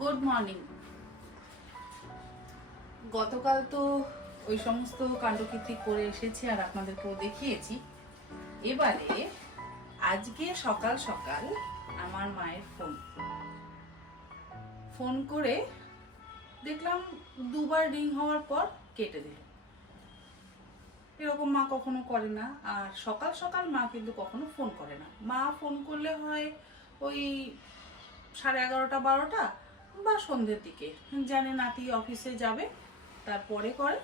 Good morning. গতকাল তো ওই সমস্ত কাণ্ডকীর্তি করে এসেছি আর আপনাদেরকেও দেখিয়েছি। এবারে আজকে সকাল সকাল আমার মায়ের ফোন করে দেখলাম দুবার রিং হওয়ার পর কেটে দিল। এরকম মা কখনো করে না, আর সকাল সকাল মা কিন্তু কখনো ফোন করে না। মা ফোন করলে হয় ওই 11:30 12টা বা সন্ধ্যের দিকে, জানে নাতি অফিসে যাবে তারপরে করে।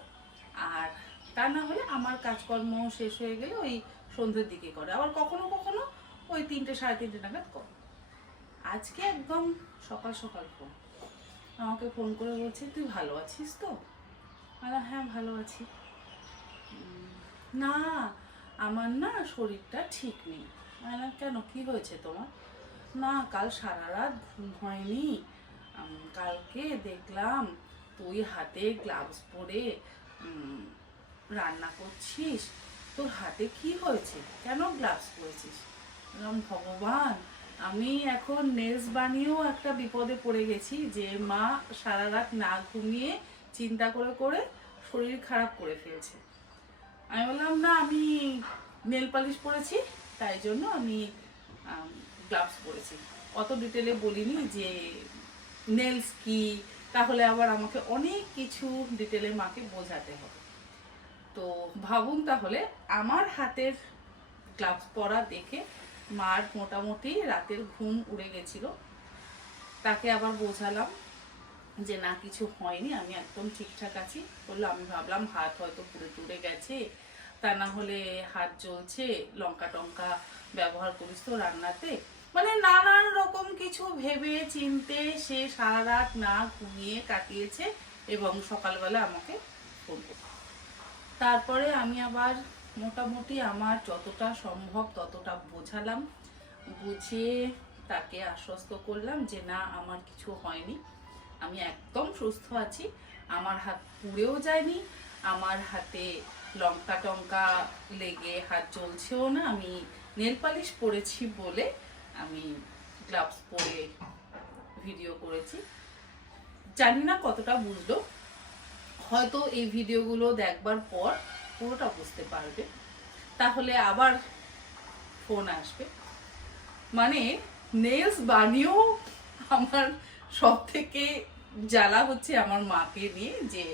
আর তা না হলে আমার কাজকর্ম শেষ হয়ে গেলে ওই সন্ধ্যের দিকে করে। আবার কখনো কখনো ওই 3টে 3:30 নাগাদ করে। আজকে একদম সকাল সকাল আমাকে ফোন করে বলছে, তুই ভালো আছিস তো? হ্যাঁ ভালো আছি। না, আমার না শরীরটা ঠিক নেই। কেন, কি হয়েছে তোমার? না, কাল সারা রাত ঘুম হয়নি। কালকে দেখলাম তুই হাতে গ্লাভস পরে রান্না করছিস। তোর হাতে কি হয়েছে? কেন গ্লাভস পরেছিস? ভগবান, আমি এখন নেলস বানিয়েও একটা বিপদে পড়ে গেছি, যে মা সারা রাত না ঘুমিয়ে চিন্তা করে করে শরীর খারাপ করে ফেলছে। আমি বললাম, না, আমি নেল পালিশ পরেছি, তাই জন্য আমি গ্লাভস পরেছি। অত ডিটেলে বলিনি যে নেলস কি, তাহলে আবার আমাকে অনেক কিছু ডিটেলে মাকে বোঝাতে হবে। তো ভাবুন তাহলে, আমার হাতের গ্লাভস পরা দেখে মার মোটামুটি রাতের ঘুম উড়ে গেছিল। তাকে আবার বোঝালাম যে না, কিছু হয়নি, আমি একদম ঠিকঠাক আছি। বললো, আমি ভাবলাম হাত হয়তো পুড়ে টুড়ে গেছে, তা না হলে হাত জ্বলছে, লঙ্কা টঙ্কা ব্যবহার করিস তো রান্নাতে। মানে নানান রকম কিছু ভেবে চিনতে সে সারা রাত না ঘুমিয়ে কাটিয়েছে এবং সকালবেলা আমাকে ফোন করে। তারপরে আমি আবার মোটামুটি আমার যতটা সম্ভব ততটা বোঝালাম, বুঝিয়ে তাকে আশ্বস্ত করলাম যে না, আমার কিছু হয়নি, আমি একদম সুস্থ আছি, আমার হাত পুড়েও যায়নি, আমার হাতে লঙ্কা টঙ্কা লেগে হাত জ্বলছেও না, আমি নেল পালিশ পরেছি বলে আমি গ্লাভস পরে ভিডিও করেছি। জানি না কতটা বুঝলো, হয়তো এই ভিডিওগুলো দেখবার পর পুরোটা বুঝতে পারবে, তাহলে আবার ফোন আসবে। মানে নেলস বানিয়েও আমার সব থেকে জ্বালা হচ্ছে আমার মাকে নিয়ে, যে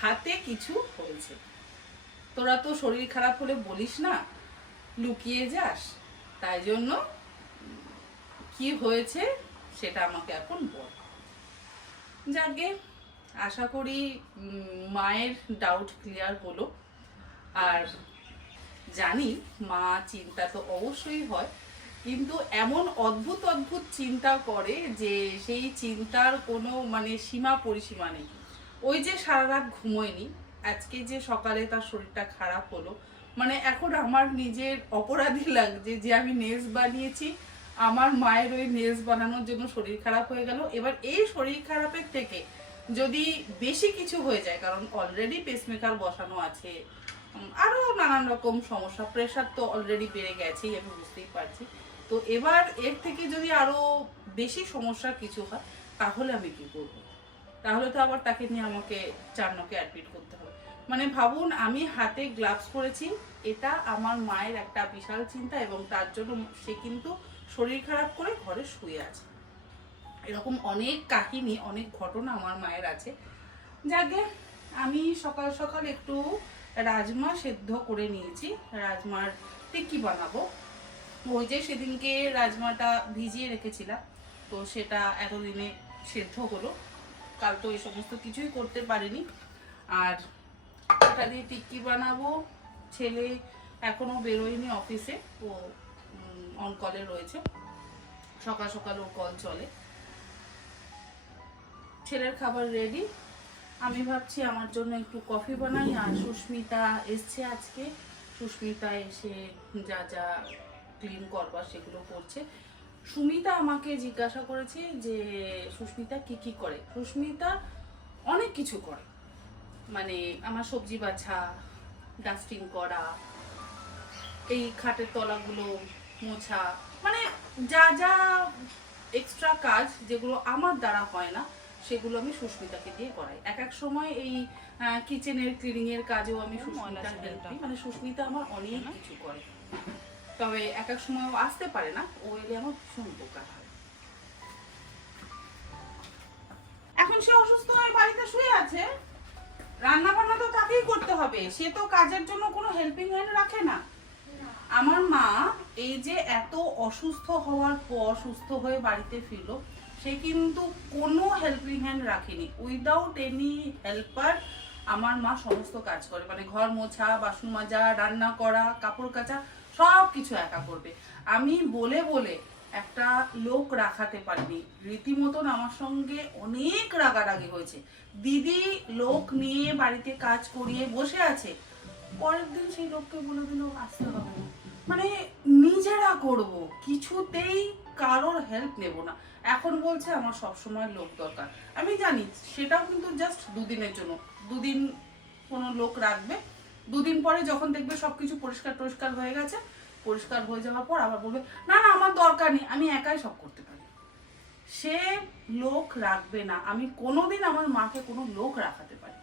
হাতে কিছু হয়েছে। তোরা তো শরীর খারাপ হলে বলিস না, লুকিয়ে যাস, তাই জন্য কি হয়েছে সেটা আমাকে এখন বল। যাকে আশা করি মায়ের ডাউট ক্লিয়ার হলো। আর জানি মা চিন্তা তো অবশ্যই হয়, কিন্তু এমন অদ্ভুত অদ্ভুত চিন্তা করে যে সেই চিন্তার কোনো মানে সীমা পরিসীমা নেই। ওই যে সারা রাত ঘুমোয়নি, আজকে যে সকালে তার শরীরটা খারাপ হলো, মানে এখন আমার নিজের অপরাধী লাগছে যে আমি নেলস বানিয়েছি, আমার মায়ের ওই নেলস বানানোর জন্য শরীর খারাপ হয়ে গেল। এবার এই শরীর খারাপের থেকে যদি বেশি কিছু হয়ে যায়, কারণ অলরেডি পেসমেকার বসানো আছে, আরো নানান রকম সমস্যা, প্রেশার তো অলরেডি বেড়ে গেছেই, আমি বুঝতেই পারছি। তো এবার এর থেকে যদি আরো বেশি সমস্যা কিছু হয়, তাহলে আমি কি করব? তাহলে তো আবার তাকে নিয়ে আমাকে চারনকে অ্যাডমিট করতে হবে। মানে ভাবুন, আমি হাতে গ্লাভস পরেছি, এটা আমার মায়ের একটা বিশাল চিন্তা, এবং তার জন্য সে কিন্তু শরীর খারাপ করে ঘরে শুয়ে আছে। এরকম অনেক কাহিনী, অনেক ঘটনা আমার মায়ের আছে। যাকে আমি সকাল সকাল একটু রাজমা সেদ্ধ করে নিয়েছি, রাজমার টিক্কি বানাবো। ওই যে সেদিনকে রাজমাটা ভিজিয়ে রেখেছিলাম, তো সেটা এতদিনে সেদ্ধ হলো। কাল তো এই সমস্ত কিছুই করতে পারিনি, আর ওটা দিয়ে টিক্কি বানাবো। ছেলে এখনো বেরোয়নি অফিসে, ও অন কলে রয়েছে, সকাল সকাল ওর কল চলে। ছেলের খাবার রেডি, আমি ভাবছি আমার জন্য একটু কফি বানাই। আর সুস্মিতা এসছে আজকে, সুস্মিতা এসে যা যা ক্লিন করবার সেগুলো করছে। সুমিতা আমাকে জিজ্ঞাসা করেছে যে সুস্মিতা কি কি করে। সুস্মিতা অনেক কিছু করে, মানে আমার সবজি বাছা, ডাস্টিং করা, এই খাটের তলাগুলো মোছা, মানে যা যা এক্সট্রা কাজ যেগুলো আমার দ্বারা হয় না সেগুলো আমি সুস্মিতাকে দিয়ে করাই। এক এক সময় এই কিচেনের ক্লিনিং এর কাজেও আমি সুস্মিতার হেল্প নিই, মানে সুস্মিতা আমার অনেক কিছু করে। তবে এক এক সময় ও আসতে পারে না, ও এলে আমার ভীষণ উপকার হয়। এখন সে অসুস্থ হয়ে বাড়িতে শুয়ে আছে, রান্না বান্না তো তাকেই করতে হবে, সে তো কাজের জন্য কোনো হেল্পিং হ্যান্ড রাখে না। আমার মা এই যে এত অসুস্থ হওয়ার পর সুস্থ হয়ে বাড়িতে ফিরলো, সে কিন্তু কোনো হেল্পিং হ্যান্ড রাখেনি। উইদাউট এনি হেল্পার আমার মা সমস্ত কাজ করে, মানে ঘর মোছা, বাসন মাজা, রান্না করা, কাপড় কাচা, সব কিছু একা করবে। আমি বলে বলে একটা লোক রাখাতে পারিনি, রীতিমতন আমার সঙ্গে অনেক রাগারাগি হয়েছে। দিদি লোক নিয়ে বাড়িতে কাজ করিয়ে বসে আছে, পরের দিন সেই লোককে বলে দিল আসতে হবে না, মানে নিজেরা করব, কিছুতেই কারোর হেল্প নেব না। এখন বলছে আমার সব সময় লোক দরকার। আমি জানি সেটাও কিন্তু জাস্ট দুদিনের জন্য, দুদিন কোনো লোক রাখবে, দুদিন পরে যখন দেখবে সবকিছু পরিষ্কার টরিষ্কার হয়ে গেছে, পরিষ্কার হয়ে যাওয়ার পর আবার বলবে না না আমার দরকার নেই, আমি একাই সব করতে পারি। সে লোক রাখবে না, আমি কোনোদিন আমার মাকে কোনো লোক রাখাতে পারি।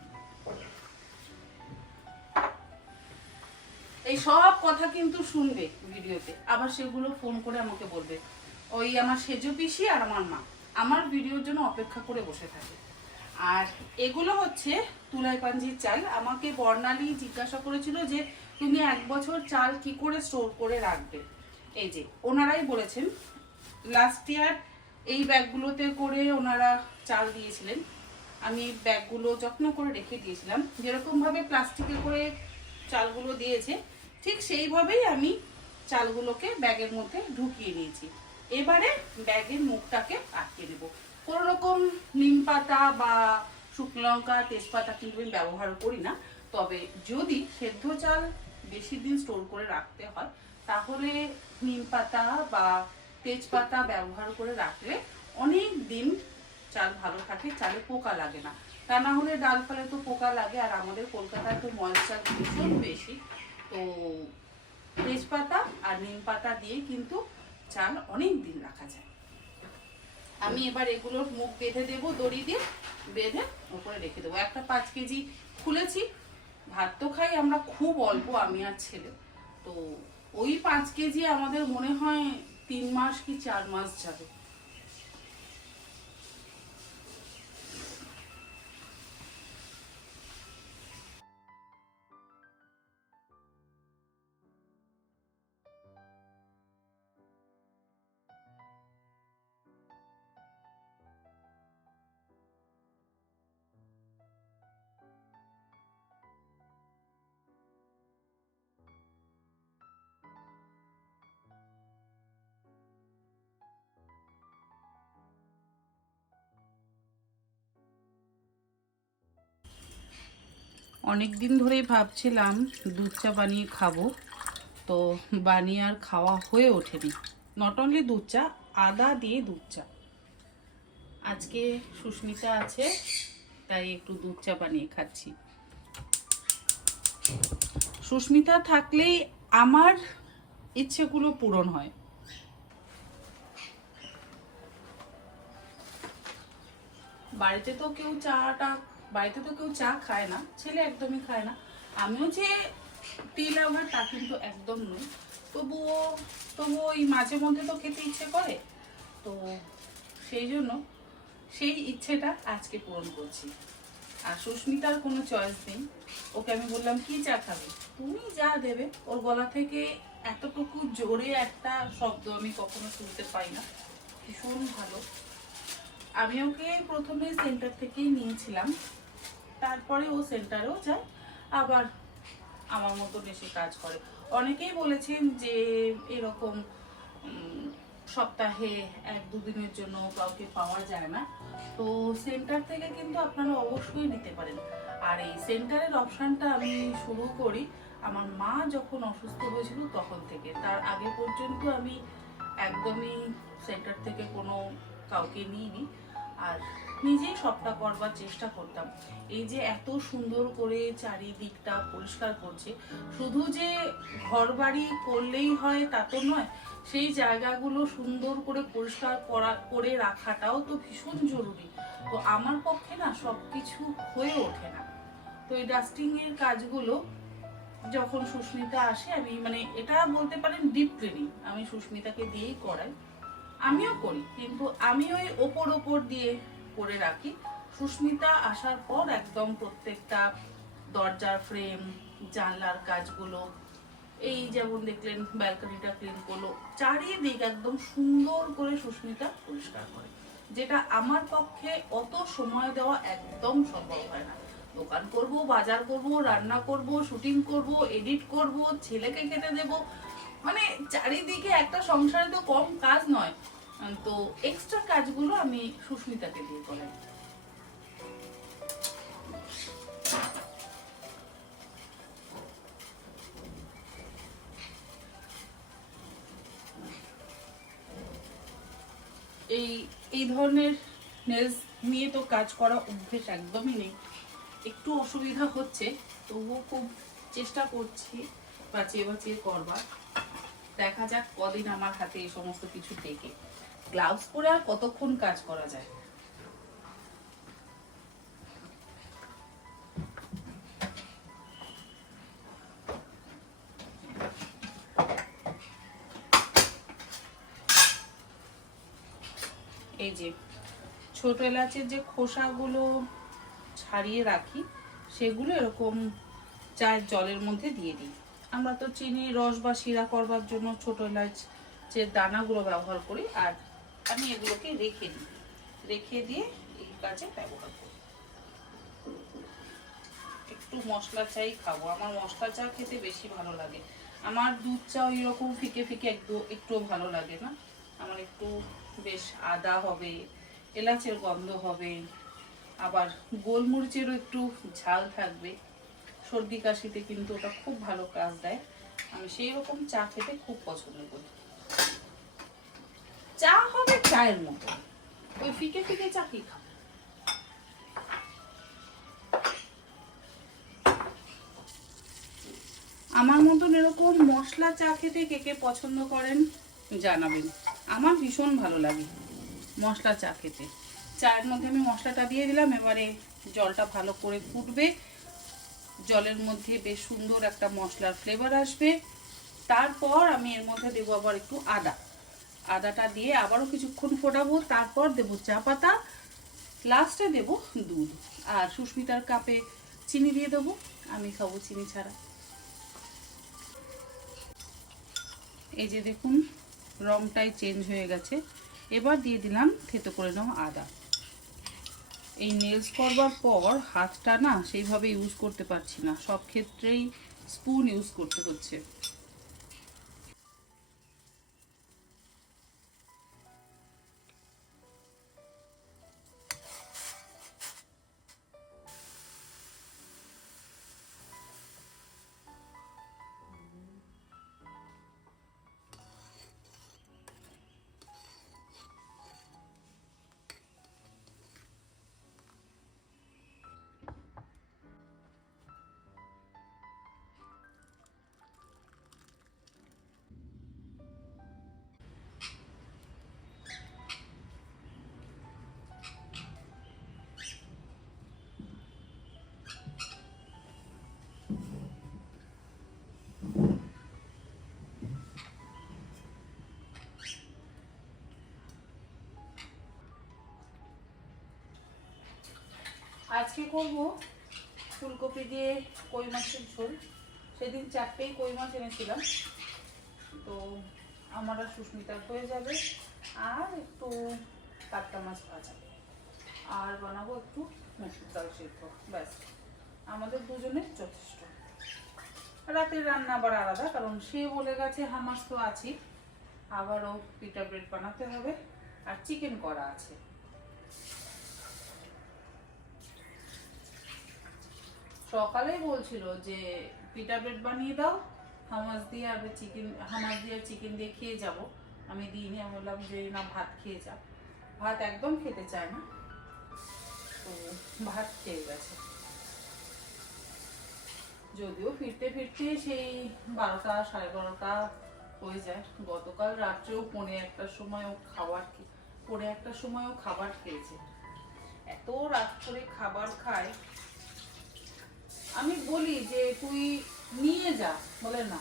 এই সব কথা কিন্তু শুনবে ভিডিওতে, আবার সেগুলো ফোন করে আমাকে বলবে। ওই আমার সেজো পিসি আর আমার মা আমার ভিডিওর জন্য অপেক্ষা করে বসে থাকে। আর এগুলো হচ্ছে তুলাই পাঞ্জির চাল। আমাকে বর্ণালী জিজ্ঞাসা করেছিল যে তুমি 1 বছর চাল কি করে স্টোর করে রাখবে। এই যে ওনারাই বলেছেন, লাস্ট ইয়ার এই ব্যাগগুলোতে করে ওনারা চাল দিয়েছিলেন, আমি ব্যাগগুলো যত্ন করে রেখে দিয়েছিলাম। যেরকমভাবে প্লাস্টিকে করে চালগুলো দিয়েছে ঠিক সেইভাবেই আমি চালগুলোকে ব্যাগের মধ্যে ঢুকিয়ে নিয়েছি। এবারে ব্যাগের মুখটাকে আটকে দেব। কোনো রকম নিম পাতা বা শুকনো লঙ্কা, তেজপাতা কিন্তু আমি ব্যবহার করি না। তবে যদি সেদ্ধ চাল বেশি দিন স্টোর করে রাখতে হয় তাহলে নিম পাতা বা তেজপাতা ব্যবহার করে রাখলে অনেক দিন চাল ভালো থাকে, চালে পোকা লাগে না। তা না হলে ডাল ফলে তো পোকা লাগে, আর আমাদের কলকাতায় তো ময়েশ্চার ভীষণ বেশি। তো তেজপাতা আর নিম পাতা দিয়ে কিন্তু চাল অনেক দিন রাখা যায়। আমি এবার এগুলোর মুখ বেঁধে দেবো, দড়ি দিয়ে বেঁধে উপরে রেখে দেবো। একটা 5 কেজি খুলেছি, ভাত তো খাই আমরা খুব অল্প, আমি আর ছেলে, তো ওই 5 কেজি আমাদের মনে হয় 3 মাস কি 4 মাস যাবে। অনেক দিন ধরেই ভাবছিলাম দুধ চা বানিয়ে খাবো, তো বানিয়ে আর খাওয়া হয়ে ওঠেনি। নট অনলি দুধ চা, আদা দিয়ে দুধ চা। আজকে সুস্মিতা আছে তাই একটু দুধ চা বানিয়ে খাচ্ছি। সুস্মিতা থাকলেই আমার ইচ্ছেগুলো পূরণ হয়। বাড়িতে তো কেউ চা খায় না, ছেলে একদমই খায় না। আমিও যে টি লাভার তা কিন্তু একদম নই, তবুও ওই মাঝে মধ্যে তো খেতে ইচ্ছে করে, তো সেই জন্য সেই ইচ্ছেটা আজকে পূরণ করছি। আর সুস্মিতার কোনো চয়েস নেই, ওকে আমি বললাম কি চা খাবে, তুমি যা দেবে। ওর গলা থেকে এতটুকু জোরে একটা শব্দ আমি কখনো শুনতে পাই না, ভীষণ ভালো। আমি ওকে প্রথমে সেন্টার থেকেই নিয়েছিলাম, তারপরে ও সেন্টারেও যায়, আবার আমার মতো বেশি কাজ করে। অনেকেই বলেছেন যে এরকম সপ্তাহে 1-2 দিনের জন্য কাউকে পাওয়া যায় না, তো সেন্টার থেকে কিন্তু আপনারা অবশ্যই নিতে পারেন। আর এই সেন্টারের অপশানটা আমি শুরু করি আমার মা যখন অসুস্থ হয়েছিল তখন থেকে। তার আগে পর্যন্ত আমি একদমই সেন্টার থেকে কোনো কাউকে নিইনি। আর নিজেই সবটা করবার চেষ্টা করতাম। এই যে এত সুন্দর করে চারিদিকটা পরিষ্কার করছে, শুধু যে ঘর বাড়ি করলেই হয় তা তো নয়, সেই জায়গাগুলো সুন্দর করে পরিষ্কার করে রাখাটাও তো ভীষণ জরুরি। তো আমার পক্ষে না সবকিছু হয়ে ওঠে না। তো এই ডাস্টিং এর কাজগুলো যখন সুস্মিতা আসে, আমি মানে এটা বলতে পারেন ডিপ ক্লিনিং আমি সুস্মিতাকে দিয়েই করাই। আমিও করি, কিন্তু আমি ওই ওপর দিয়ে করে রাখি। সুস্মিতা আসার পর একদম প্রত্যেকটা দরজার ফ্রেম, জানলার কাজগুলো, এই যেমন দেখলেন ব্যালকনিটা ক্লিন করলো, চারিদিক একদম সুন্দর করে সুস্মিতা পরিষ্কার করে, যেটা আমার পক্ষে অত সময় দেওয়া একদম সম্ভব হয় না। দোকান করব, বাজার করব, রান্না করব, শুটিং করব, এডিট করব, ছেলেকে খেতে দেব, মানে চারিদিকে একটা সংসারে তো কম কাজ নয়। তো এক্সট্রা কাজগুলো আমি সুস্মিতাকে দিয়ে করাই। এই এই ধরনের নেলস নিয়ে তো কাজ করা অভ্যেস একদমই নেই, একটু অসুবিধা হচ্ছে, তবুও খুব চেষ্টা করছি বাঁচিয়ে বাঁচিয়ে করবার। দেখা যাক কদিন আমার হাতে এই সমস্ত কিছু টেকে। গ্লাভস পরে আর কতক্ষণ কাজ করা যায়। এই যে ছোট এলাচের যে খোসাগুলো ছাড়িয়ে রাখি, সেগুলো এরকম চায়ের জলের মধ্যে দিয়ে দিই। আমরা তো চিনির রস বা শিরা করবার জন্য ছোট এলাচের দানাগুলো ব্যবহার করি, আর আমি এগুলোকে রেখে দিয়ে এই কাজে ব্যবহার করি। একটু মশলা চাই খাবো, আমার মশলা চা খেতে বেশি ভালো লাগে। আমার দুধ চা ওই রকম ফিকে ফিকে একটু ভালো লাগে না। আমার একটু বেশ আদা হবে, এলাচের গন্ধ হবে, আবার গোলমরিচেরও একটু ঝাল থাকবে। সর্দি কাশিতে কিন্তু ওটা খুব ভালো কাজ দেয়। আমি সেই রকম চা খেতে খুব পছন্দ করি। চা হবে চায়ের মতো, ওই ফিকে ফিকে চা কি খাবো। আমার মতন এরকম মশলা চা খেতে কে কে পছন্দ করেন জানাবেন। আমার ভীষণ ভালো লাগে মশলা চা খেতে। চায়ের মধ্যে আমি মশলাটা দিয়ে দিলাম, এবারে জলটা ভালো করে ফুটবে, জলের মধ্যে বেশ সুন্দর একটা মশলার ফ্লেভার আসবে। তারপর আমি এর মধ্যে দেবো আবার একটু আদাটা দিয়ে আবারও কিছুক্ষণ ফোটাবো, তারপর দেবো চা পাতা, লাস্টে দেবো দুধ, আর সুস্মিতার কাপে চিনি দিয়ে দেবো, আমি খাবো চিনি ছাড়া। এই যে দেখুন রংটাই চেঞ্জ হয়ে গেছে। এবার দিয়ে দিলাম থেতো করে নেওয়া আদা। এই নেলস করবার পর হাতটা না সেইভাবে ইউজ করতে পারছি না, সব ক্ষেত্রেই স্পুন ইউজ করতে হচ্ছে। আজকে করব ফুলকপি দিয়ে কই মাছের ঝোল। সেদিন 4টেই কই মাছ এনেছিলাম, তো আমার আর সুস্মিতার হয়ে যাবে। আর একটু কাতলা মাছ ভাজা, আর বানাবো একটু মসুর ডাল সিদ্ধ, ব্যাস আমাদের দুজনের যথেষ্ট। রাতের রান্না আবার আলাদা, কারণ সে বলে গেছে হামাস তো আছি, আবারও পিটা ব্রেড বানাতে হবে, আর চিকেন করা আছে। সকালেই বলছিল যে পিটা ব্রেড বানিয়ে দাও, হামাস দিয়ে আর চিকেন দিয়ে খেয়ে যাব। আমি দিইনি, আমি বললাম যে না ভাত খেয়ে যা, ভাত একদম খেতে চায় না। তো ভাত খেয়ে গেছে। যদিও ফিরতে ফিরতে সেই 12টা 12:30 হয়ে যায়। গতকাল রাত্রেও 1:45-র সময় ও খাবার খেয়েছে। এত রাত করে খাবার খায়। আমি বলি যে তুই নিয়ে যা, বলে না।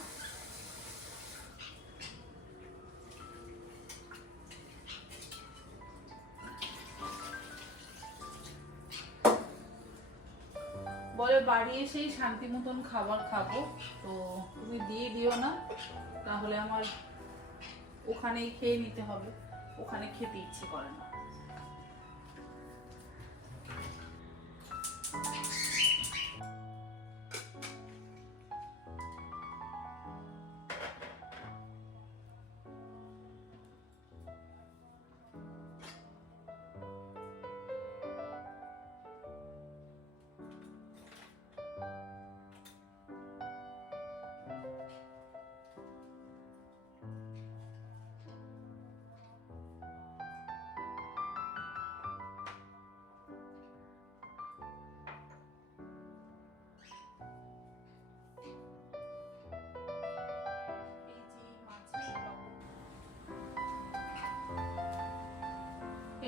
বলে বাড়ি এসেই শান্তি মতন খাবার খাবো, তো তুমি দিয়ে দিও না, তাহলে আমার ওখানেই খেয়ে নিতে হবে। ওখানে খেতে ইচ্ছে করে না।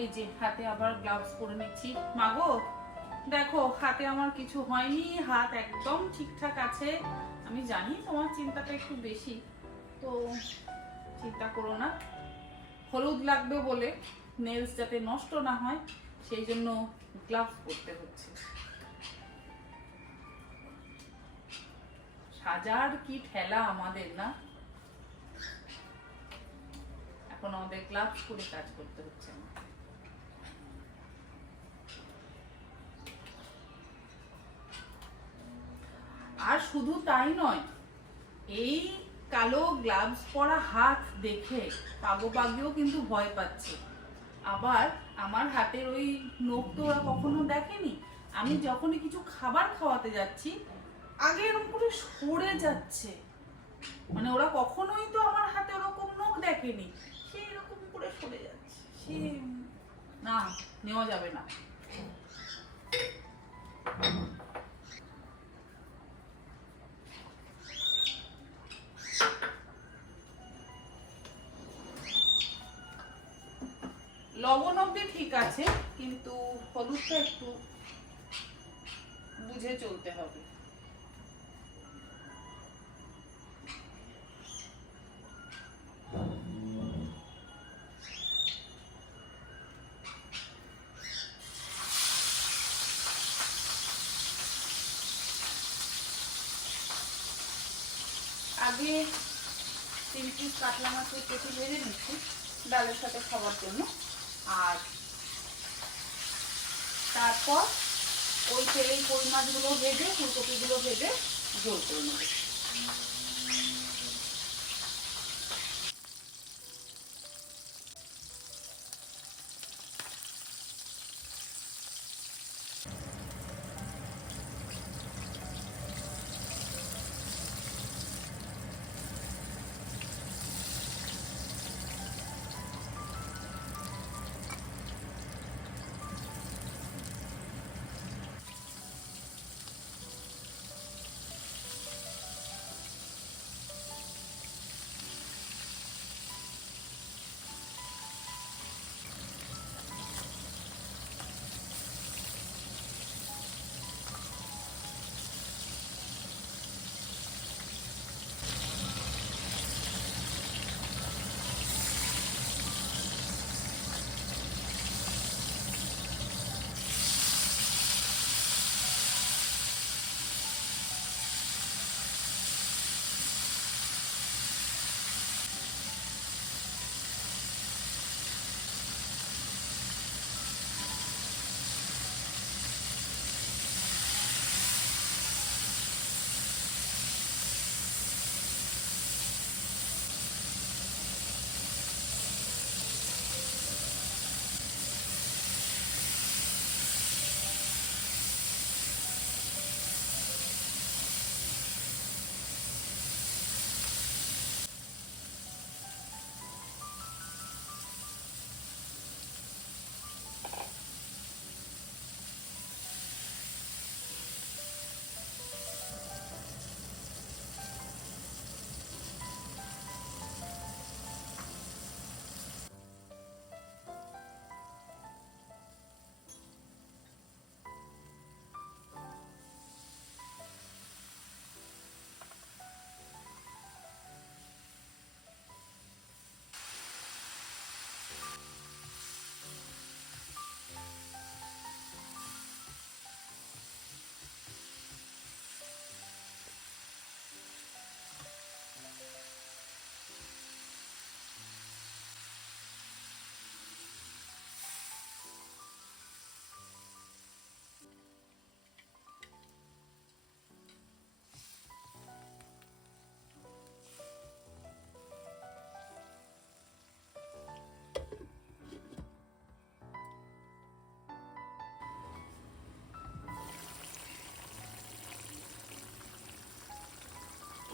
এই যে হাতে আবার গ্লাভস পরে নিচ্ছি। মাগো দেখো, হাতে আমার কিছু হয়নি, হাত একদম ঠিকঠাক আছে। আমি জানি তোমার চিন্তাটা একটু বেশি, তো চিন্তা করো না। হলুদ লাগবে বলে নেলস যাতে নষ্ট না হয় সেই জন্য গ্লাভস পরতে হচ্ছে। সাজার কি ঠেলা আমাদের, না? এখন আমাদের গ্লাভস পরে কাজ করতে হচ্ছে না। আর শুধু তাই নয়, এই কালো গ্লাভস পরা হাত দেখে পাগোপাগিও কিন্তু ভয় পাচ্ছে। আবার আমার হাতের ওই নখ তো ওরা কখনো দেখেনি। আমি যখনই কিছু খাবার খাওয়াতে যাচ্ছি আগে এরকম করে সরে যাচ্ছে। মানে ওরা কখনোই তো আমার হাতে ওরকম নখ দেখেনি, সে এরকম করে সরে যাচ্ছে। সে না, নেওয়া যাবে না। লবণ অব্দি ঠিক আছে, কিন্তু হলুদটা একটু বুঝে চলতে হবে। আগে 3 পিস কাতলা মাছের পেটি ভেজে নিচ্ছি ডালের সাথে খাওয়ার জন্য, আর তারপর ওই তেলেই কই মাছগুলো ভেজে, ফুলকপিগুলো ভেজে ঝোল করে নেব।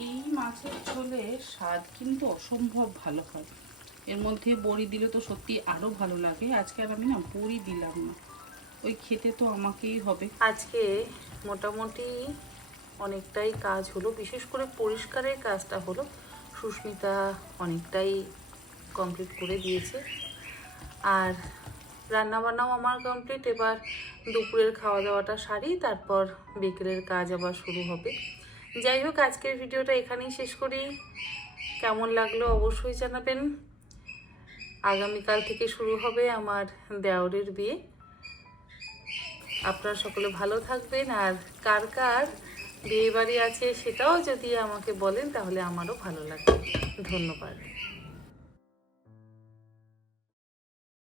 এই মাছের ঝোলের স্বাদ কিন্তু অসম্ভব ভালো হয়। এর মধ্যে বড়ি দিলে তো সত্যি আরও ভালো লাগে। আজকে আর আমি না বড়ি দিলাম না, ওই খেতে তো আমাকেই হবে। আজকে মোটামুটি অনেকটাই কাজ হলো, বিশেষ করে পরিষ্কারের কাজটা হলো। সুস্মিতা অনেকটাই কমপ্লিট করে দিয়েছে, আর রান্নাবান্নাও আমার কমপ্লিট। এবার দুপুরের খাওয়া দাওয়াটা সারি, তারপর বিকেলের কাজ আবার শুরু হবে। যাই হোক, আজকের ভিডিওটা এখানেই শেষ করি। কেমন লাগলো অবশ্যই জানাবেন। আগামীকাল থেকে শুরু হবে আমার দেওরের বিয়ে। আপনারা সকলে ভালো থাকবেন, আর কার কার বিয়ে বাড়ি আছে সেটাও যদি আমাকে বলেন তাহলে আমারও ভালো লাগবে। ধন্যবাদ।